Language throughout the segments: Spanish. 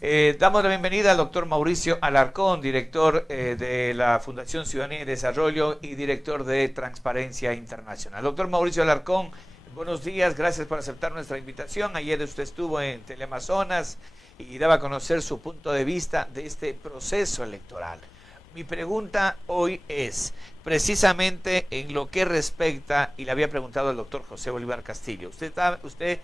Damos la bienvenida al doctor Mauricio Alarcón, director de la Fundación Ciudadanía y Desarrollo y director de Transparencia Internacional. Doctor Mauricio Alarcón, buenos días, gracias por aceptar nuestra invitación. Ayer usted estuvo en Teleamazonas y daba a conocer su punto de vista de este proceso electoral. Mi pregunta hoy es precisamente en lo que respecta, y le había preguntado al doctor José Bolívar Castillo. Usted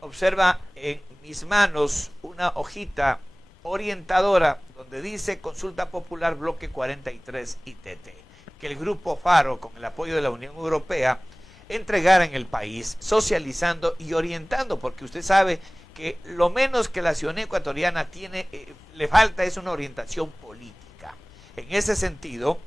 observa en mis manos una hojita orientadora donde dice Consulta Popular Bloque 43 ITT, que el Grupo Faro, con el apoyo de la Unión Europea, entregara en el país, socializando y orientando, porque usted sabe que lo menos que la ciudadanía ecuatoriana tiene, le falta es una orientación política. En ese sentido,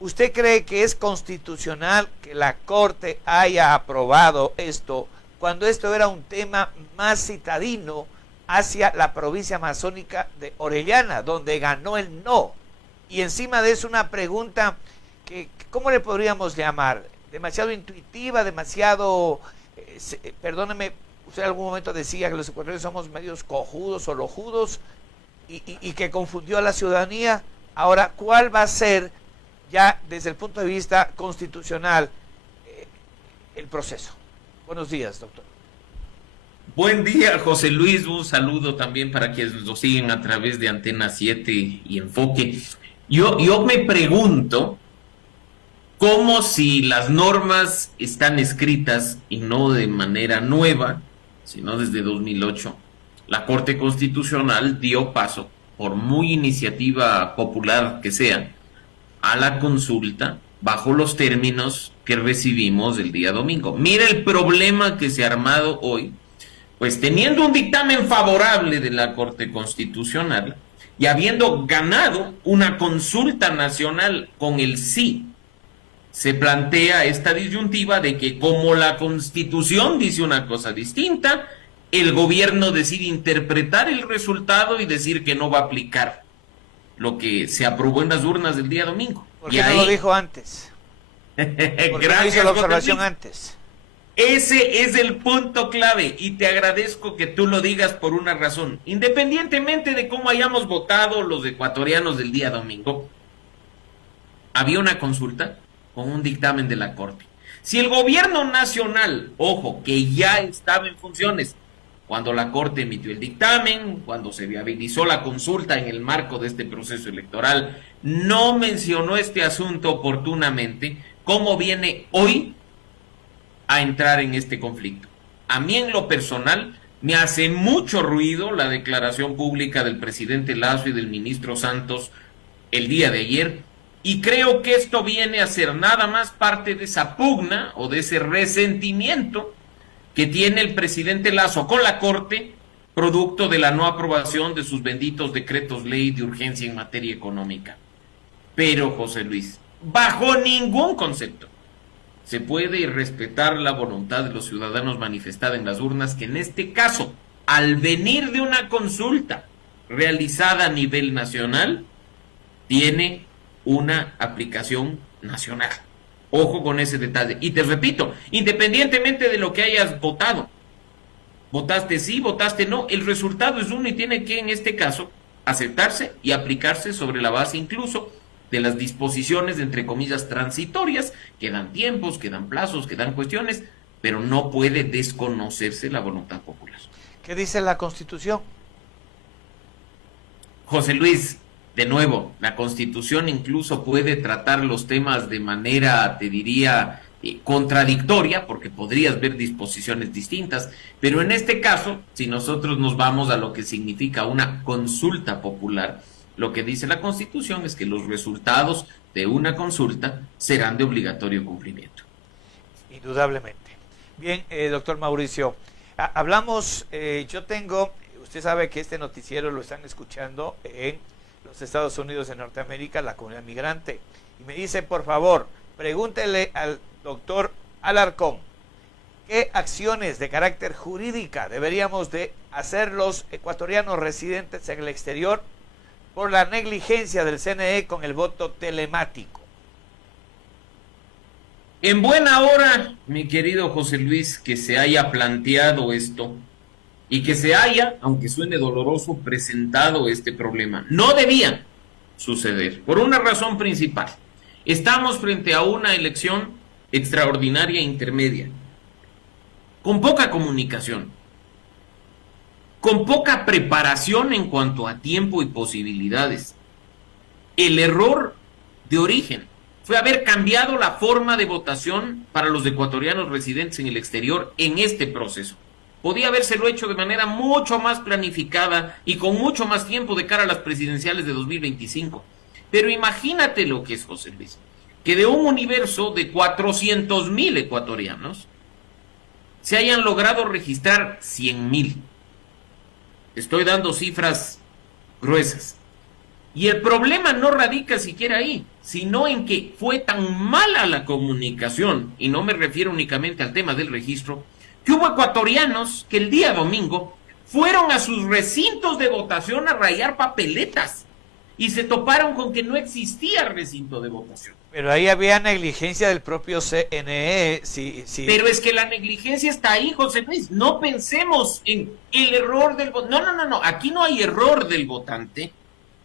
¿usted cree que es constitucional que la Corte haya aprobado esto cuando esto era un tema más citadino hacia la provincia amazónica de Orellana, donde ganó el no? Y encima de eso una pregunta que, ¿cómo le podríamos llamar? Demasiado intuitiva, demasiado, perdóneme, usted en algún momento decía que los ecuatorianos somos medios cojudos o lojudos y que confundió a la ciudadanía. Ahora, ¿cuál va a ser ya desde el punto de vista constitucional el proceso? Buenos días, doctor. Buen día, José Luis. Un saludo también para quienes nos siguen a través de Antena 7 y Enfoque. Yo me pregunto cómo, si las normas están escritas y no de manera nueva, sino desde 2008, la Corte Constitucional dio paso, por muy iniciativa popular que sea, a la consulta bajo los términos que recibimos el día domingo. Mira el problema que se ha armado hoy, pues teniendo un dictamen favorable de la Corte Constitucional y habiendo ganado una consulta nacional con el sí, se plantea esta disyuntiva de que, como la Constitución dice una cosa distinta, el gobierno decide interpretar el resultado y decir que no va a aplicar lo que se aprobó en las urnas del día domingo. ¿Por qué no lo dijo antes? ¿Por qué no hizo la observación antes? Ese es el punto clave, y te agradezco que tú lo digas por una razón. Independientemente de cómo hayamos votado los ecuatorianos del día domingo, había una consulta con un dictamen de la Corte. Si el gobierno nacional, ojo, que ya estaba en funciones cuando la Corte emitió el dictamen, cuando se viabilizó la consulta en el marco de este proceso electoral, no mencionó este asunto oportunamente, ¿cómo viene hoy a entrar en este conflicto? A mí, en lo personal, me hace mucho ruido la declaración pública del presidente Lasso y del ministro Santos el día de ayer, y creo que esto viene a ser nada más parte de esa pugna o de ese resentimiento que tiene el presidente Lasso con la Corte, producto de la no aprobación de sus benditos decretos ley de urgencia en materia económica. Pero, José Luis, bajo ningún concepto se puede respetar la voluntad de los ciudadanos manifestada en las urnas, que en este caso, al venir de una consulta realizada a nivel nacional, tiene una aplicación nacional. Ojo con ese detalle. Y te repito, independientemente de lo que hayas votado, votaste sí, votaste no, el resultado es uno y tiene que, en este caso, aceptarse y aplicarse sobre la base incluso de las disposiciones, entre comillas, transitorias, que dan tiempos, que dan plazos, que dan cuestiones, pero no puede desconocerse la voluntad popular. ¿Qué dice la Constitución? José Luis, de nuevo, la Constitución incluso puede tratar los temas de manera, te diría, contradictoria, porque podrías ver disposiciones distintas, pero en este caso, si nosotros nos vamos a lo que significa una consulta popular, lo que dice la Constitución es que los resultados de una consulta serán de obligatorio cumplimiento. Indudablemente. Bien, doctor Mauricio, hablamos, usted sabe que este noticiero lo están escuchando en los Estados Unidos de Norteamérica, la comunidad migrante, y me dice, por favor, pregúntele al doctor Alarcón, ¿qué acciones de carácter jurídica deberíamos de hacer los ecuatorianos residentes en el exterior por la negligencia del CNE con el voto telemático? En buena hora, mi querido José Luis, que se haya planteado esto, y que se haya, aunque suene doloroso, presentado este problema. No debía suceder, por una razón principal. Estamos frente a una elección extraordinaria e intermedia, con poca comunicación, con poca preparación en cuanto a tiempo y posibilidades. El error de origen fue haber cambiado la forma de votación para los ecuatorianos residentes en el exterior en este proceso. Podía habérselo hecho de manera mucho más planificada y con mucho más tiempo de cara a las presidenciales de 2025. Pero imagínate lo que es, José Luis, que de un universo de 400,000 ecuatorianos se hayan logrado registrar 100,000. Estoy dando cifras gruesas. Y el problema no radica siquiera ahí, sino en que fue tan mala la comunicación, y no me refiero únicamente al tema del registro, que hubo ecuatorianos que el día domingo fueron a sus recintos de votación a rayar papeletas y se toparon con que no existía recinto de votación. Pero ahí había negligencia del propio CNE. Sí. Pero es que la negligencia está ahí, José Luis. No pensemos en el error del votante. No. Aquí no hay error del votante.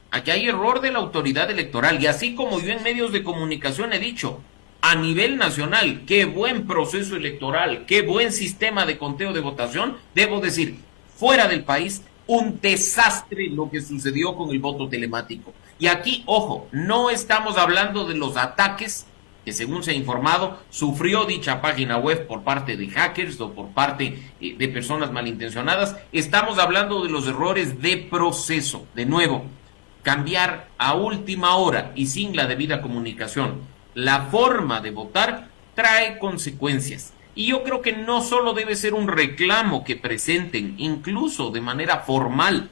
Aquí hay error de la autoridad electoral. Y así como yo en medios de comunicación he dicho, a nivel nacional, qué buen proceso electoral, qué buen sistema de conteo de votación, debo decir, fuera del país, un desastre lo que sucedió con el voto telemático. Y aquí, ojo, no estamos hablando de los ataques que, según se ha informado, sufrió dicha página web por parte de hackers o por parte de personas malintencionadas. Estamos hablando de los errores de proceso. De nuevo, cambiar a última hora y sin la debida comunicación la forma de votar trae consecuencias. Y yo creo que no solo debe ser un reclamo que presenten, incluso de manera formal,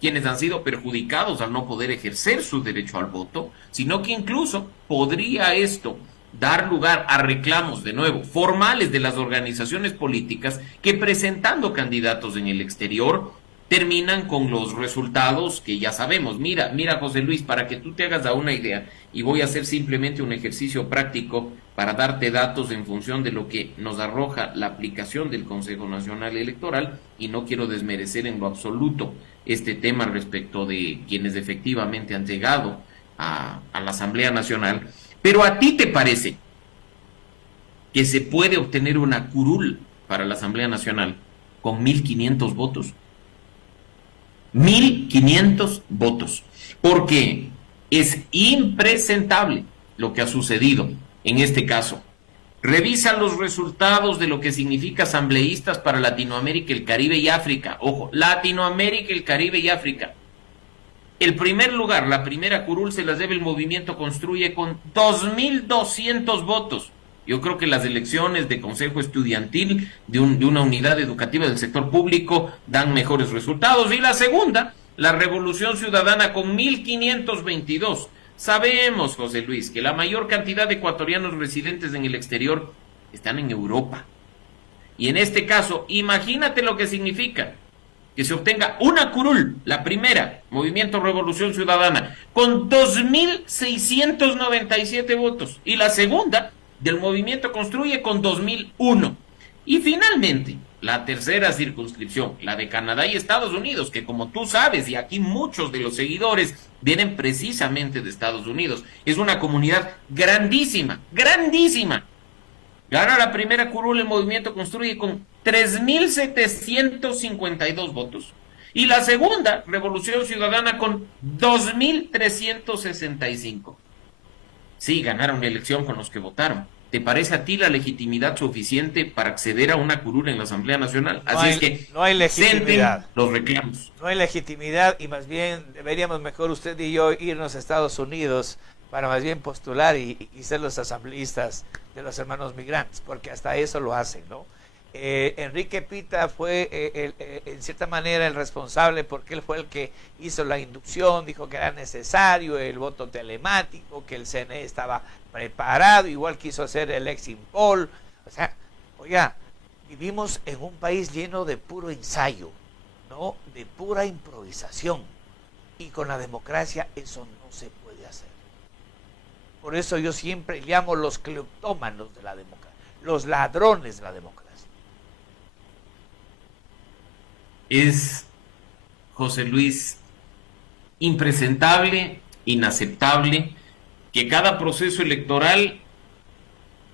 quienes han sido perjudicados al no poder ejercer su derecho al voto, sino que incluso podría esto dar lugar a reclamos, de nuevo, formales de las organizaciones políticas que, presentando candidatos en el exterior, terminan con los resultados que ya sabemos. Mira, José Luis, para que tú te hagas a una idea, y voy a hacer simplemente un ejercicio práctico para darte datos en función de lo que nos arroja la aplicación del Consejo Nacional Electoral, y no quiero desmerecer en lo absoluto este tema respecto de quienes efectivamente han llegado a la Asamblea Nacional. Pero ¿a ti te parece que se puede obtener una curul para la Asamblea Nacional con 1.500 votos? 1.500 votos, porque es impresentable lo que ha sucedido en este caso. Revisa los resultados de lo que significa asambleístas para Latinoamérica, el Caribe y África. Ojo, Latinoamérica, el Caribe y África. El primer lugar, la primera curul, se las debe el Movimiento Construye con 2.200 votos. Yo creo que las elecciones de consejo estudiantil de una unidad educativa del sector público dan mejores resultados. Y la segunda, la Revolución Ciudadana con 1.522. Sabemos, José Luis, que la mayor cantidad de ecuatorianos residentes en el exterior están en Europa. Y en este caso, imagínate lo que significa que se obtenga una curul, la primera, Movimiento Revolución Ciudadana, con 2.697 votos. Y la segunda, del Movimiento Construye, con 2.001. Y finalmente, la tercera circunscripción, la de Canadá y Estados Unidos, que como tú sabes, y aquí muchos de los seguidores vienen precisamente de Estados Unidos, es una comunidad grandísima, grandísima. Gana la primera curul el Movimiento Construye con 3.752 votos. Y la segunda, Revolución Ciudadana, con 2.365. Sí, ganaron la elección con los que votaron. ¿Te parece a ti la legitimidad suficiente para acceder a una curul en la Asamblea Nacional? Así es que no hay legitimidad. Los reclamos. No hay legitimidad, y más bien deberíamos mejor usted y yo irnos a Estados Unidos para más bien postular y ser los asambleístas de los hermanos migrantes, porque hasta eso lo hacen, ¿no? Enrique Pita fue en cierta manera el responsable, porque él fue el que hizo la inducción, dijo que era necesario el voto telemático, que el CNE estaba preparado, igual quiso hacer el exit poll. O sea, oiga, vivimos en un país lleno de puro ensayo, ¿no? De pura improvisación, y con la democracia eso no se puede hacer. Por eso yo siempre llamo los cleptómanos de la democracia, los ladrones de la democracia. Es, José Luis, impresentable, inaceptable que cada proceso electoral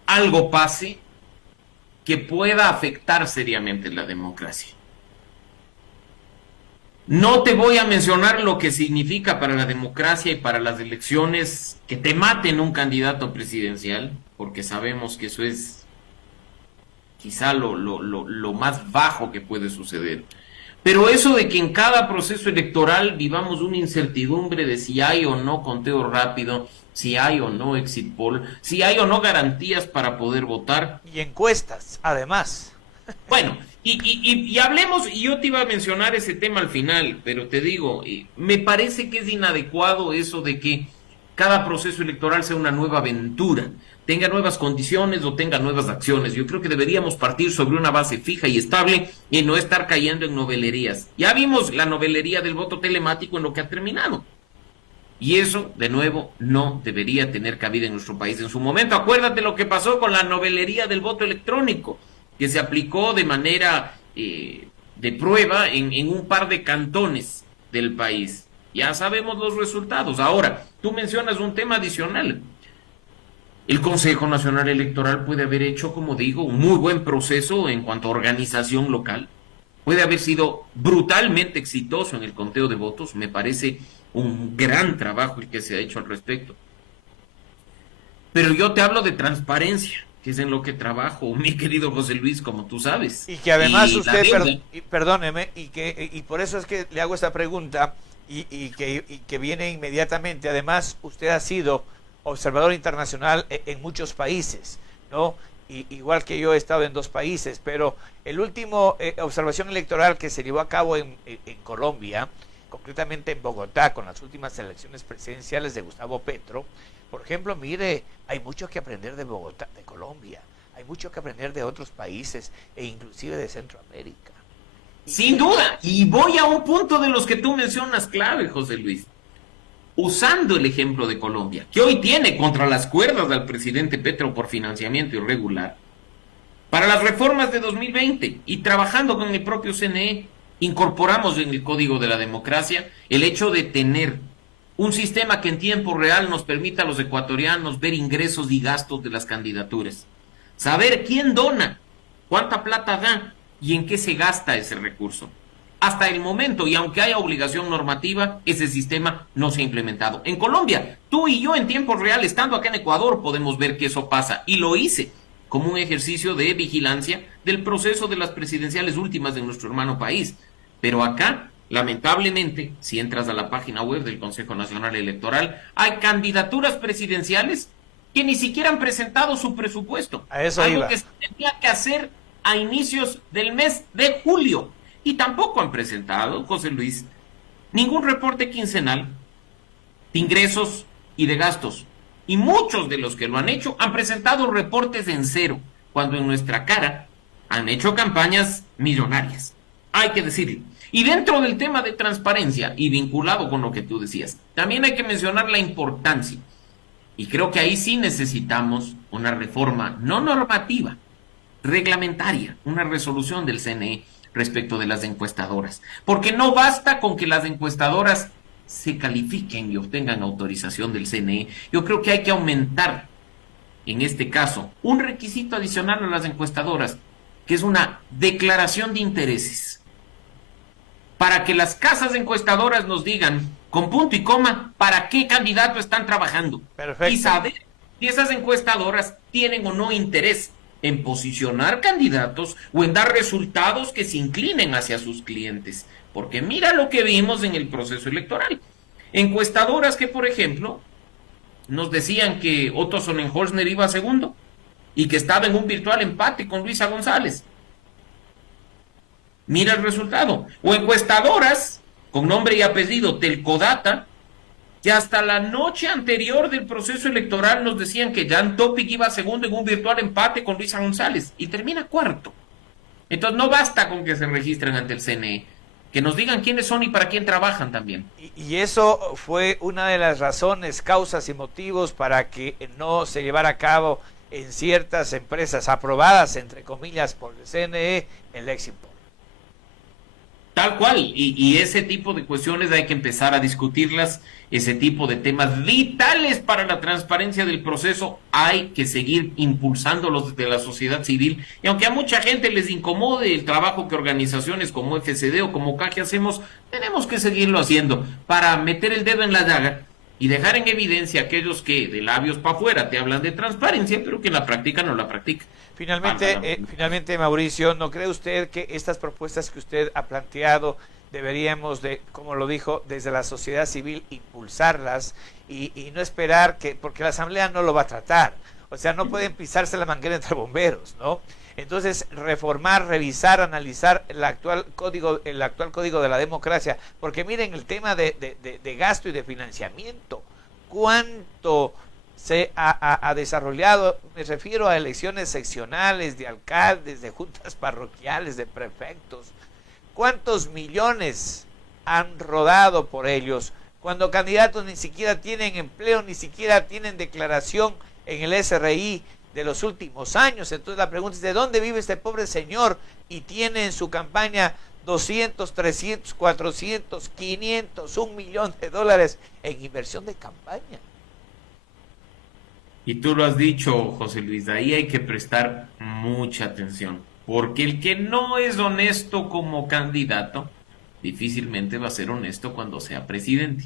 algo pase que pueda afectar seriamente la democracia. No te voy a mencionar lo que significa para la democracia y para las elecciones que te maten un candidato presidencial, porque sabemos que eso es quizá lo más bajo que puede suceder. Pero eso de que en cada proceso electoral vivamos una incertidumbre de si hay o no conteo rápido, si hay o no exit poll, si hay o no garantías para poder votar. Y encuestas, además. Bueno, y hablemos, y yo te iba a mencionar ese tema al final, pero te digo, me parece que es inadecuado eso de que cada proceso electoral sea una nueva aventura, tenga nuevas condiciones o tenga nuevas acciones. Yo creo que deberíamos partir sobre una base fija y estable y no estar cayendo en novelerías. Ya vimos la novelería del voto telemático en lo que ha terminado. Y eso, de nuevo, no debería tener cabida en nuestro país en su momento. Acuérdate lo que pasó con la novelería del voto electrónico, que se aplicó de manera de prueba en un par de cantones del país. Ya sabemos los resultados. Ahora, tú mencionas un tema adicional. El Consejo Nacional Electoral puede haber hecho, como digo, un muy buen proceso en cuanto a organización local. Puede haber sido brutalmente exitoso en el conteo de votos. Me parece un gran trabajo el que se ha hecho al respecto. Pero yo te hablo de transparencia, que es en lo que trabajo, mi querido José Luis, como tú sabes. Y que además usted, perdóneme, y por eso es que le hago esta pregunta, y que viene inmediatamente. Además, usted ha sido observador internacional en muchos países, ¿no? Igual que yo he estado en 2 países, pero el último observación electoral que se llevó a cabo en Colombia, concretamente en Bogotá, con las últimas elecciones presidenciales de Gustavo Petro, por ejemplo, mire, hay mucho que aprender de Bogotá, de Colombia, hay mucho que aprender de otros países e inclusive de Centroamérica. Sin duda, y voy a un punto de los que tú mencionas clave, José Luis. Usando el ejemplo de Colombia, que hoy tiene contra las cuerdas al presidente Petro por financiamiento irregular, para las reformas de 2020 y trabajando con el propio CNE, incorporamos en el Código de la Democracia el hecho de tener un sistema que en tiempo real nos permita a los ecuatorianos ver ingresos y gastos de las candidaturas, saber quién dona, cuánta plata da y en qué se gasta ese recurso. Hasta el momento, y aunque haya obligación normativa, ese sistema no se ha implementado. En Colombia, tú y yo en tiempo real, estando acá en Ecuador, podemos ver que eso pasa. Y lo hice como un ejercicio de vigilancia del proceso de las presidenciales últimas de nuestro hermano país. Pero acá, lamentablemente, si entras a la página web del Consejo Nacional Electoral, hay candidaturas presidenciales que ni siquiera han presentado su presupuesto. A eso algo iba. que se tenía que hacer a inicios del mes de julio. Y tampoco han presentado, José Luis, ningún reporte quincenal de ingresos y de gastos. Y muchos de los que lo han hecho han presentado reportes en cero, cuando en nuestra cara han hecho campañas millonarias. Hay que decirlo. Y dentro del tema de transparencia, y vinculado con lo que tú decías, también hay que mencionar la importancia. Y creo que ahí sí necesitamos una reforma no normativa, reglamentaria, una resolución del CNE respecto de las encuestadoras, porque no basta con que las encuestadoras se califiquen y obtengan autorización del CNE. Yo creo que hay que aumentar, en este caso, un requisito adicional a las encuestadoras, que es una declaración de intereses, para que las casas encuestadoras nos digan, con punto y coma, para qué candidato están trabajando. Perfecto. Y saber si esas encuestadoras tienen o no interés en posicionar candidatos o en dar resultados que se inclinen hacia sus clientes. Porque mira lo que vimos en el proceso electoral. Encuestadoras que, por ejemplo, nos decían que Otto Sonnenholzner iba segundo y que estaba en un virtual empate con Luisa González. Mira el resultado. O encuestadoras con nombre y apellido Telcodata, que hasta la noche anterior del proceso electoral nos decían que Jan Topic iba segundo en un virtual empate con Luisa González y termina cuarto. Entonces no basta con que se registren ante el CNE, que nos digan quiénes son y para quién trabajan también. Y eso fue una de las razones, causas y motivos para que no se llevara a cabo en ciertas empresas aprobadas, entre comillas, por el CNE, el exit poll. Tal cual, y ese tipo de cuestiones hay que empezar a discutirlas, ese tipo de temas vitales para la transparencia del proceso, hay que seguir impulsándolos desde la sociedad civil, y aunque a mucha gente les incomode el trabajo que organizaciones como FCD o como CAGE hacemos, tenemos que seguirlo haciendo para meter el dedo en la llaga y dejar en evidencia a aquellos que de labios para afuera te hablan de transparencia, pero que en la práctica no la practican. Finalmente, Mauricio, ¿no cree usted que estas propuestas que usted ha planteado deberíamos de, como lo dijo, desde la sociedad civil impulsarlas y no esperar que, porque la Asamblea no lo va a tratar, o sea, no pueden pisarse la manguera entre bomberos, ¿no? Entonces, reformar, revisar, analizar el actual código de la democracia, porque miren el tema de gasto y de financiamiento, cuánto se ha desarrollado, me refiero a elecciones seccionales, de alcaldes, de juntas parroquiales, de prefectos, cuántos millones han rodado por ellos, cuando candidatos ni siquiera tienen empleo, ni siquiera tienen declaración en el SRI de los últimos años. Entonces la pregunta es, ¿de dónde vive este pobre señor y tiene en su campaña 200, 300, 400, 500, $1 millón en inversión de campaña? Y tú lo has dicho, José Luis, ahí hay que prestar mucha atención, porque el que no es honesto como candidato, difícilmente va a ser honesto cuando sea presidente,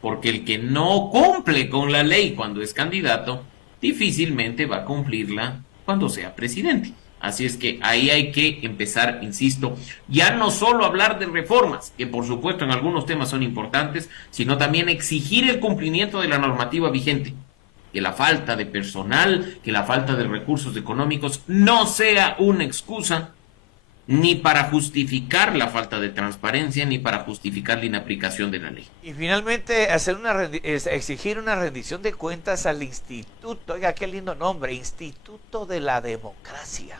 porque el que no cumple con la ley cuando es candidato, difícilmente va a cumplirla cuando sea presidente. Así es que ahí hay que empezar, insisto, ya no solo hablar de reformas, que por supuesto en algunos temas son importantes, sino también exigir el cumplimiento de la normativa vigente. Que la falta de personal, que la falta de recursos económicos no sea una excusa ni para justificar la falta de transparencia, ni para justificar la inaplicación de la ley. Y finalmente exigir una rendición de cuentas al instituto, oiga, qué lindo nombre, Instituto de la Democracia.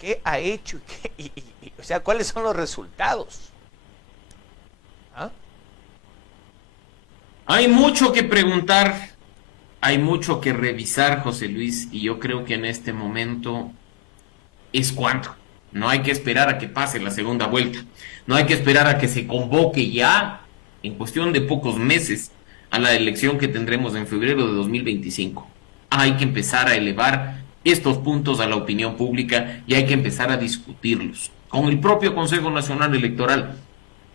¿Qué ha hecho? O sea, ¿cuáles son los resultados? ¿Ah? Hay mucho que preguntar, hay mucho que revisar, José Luis, y yo creo que en este momento es cuando. No hay que esperar a que pase la segunda vuelta. No hay que esperar a que se convoque ya, en cuestión de pocos meses, a la elección que tendremos en febrero de 2025. Hay que empezar a elevar estos puntos a la opinión pública y hay que empezar a discutirlos. Con el propio Consejo Nacional Electoral,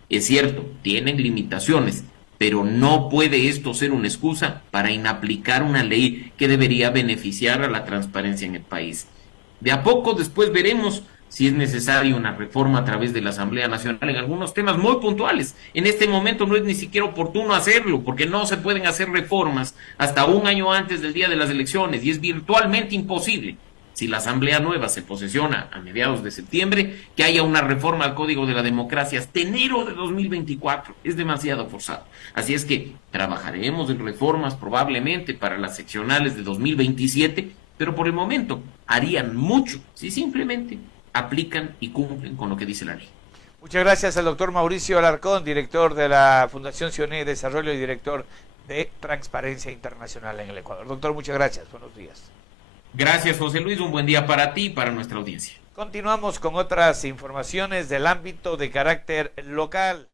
es cierto, tienen limitaciones, pero no puede esto ser una excusa para inaplicar una ley que debería beneficiar a la transparencia en el país. De a poco después veremos si es necesaria una reforma a través de la Asamblea Nacional en algunos temas muy puntuales. En este momento no es ni siquiera oportuno hacerlo, porque no se pueden hacer reformas hasta un año antes del día de las elecciones, y es virtualmente imposible, si la Asamblea nueva se posesiona a mediados de septiembre, que haya una reforma al Código de la Democracia hasta enero de 2024. Es demasiado forzado. Así es que trabajaremos en reformas probablemente para las seccionales de 2027, pero por el momento harían mucho si simplemente aplican y cumplen con lo que dice la ley. Muchas gracias al doctor Mauricio Alarcón, director de la Fundación Ciudadanía y Desarrollo y director de Transparencia Internacional en el Ecuador. Doctor, muchas gracias. Buenos días. Gracias, José Luis. Un buen día para ti y para nuestra audiencia. Continuamos con otras informaciones del ámbito de carácter local.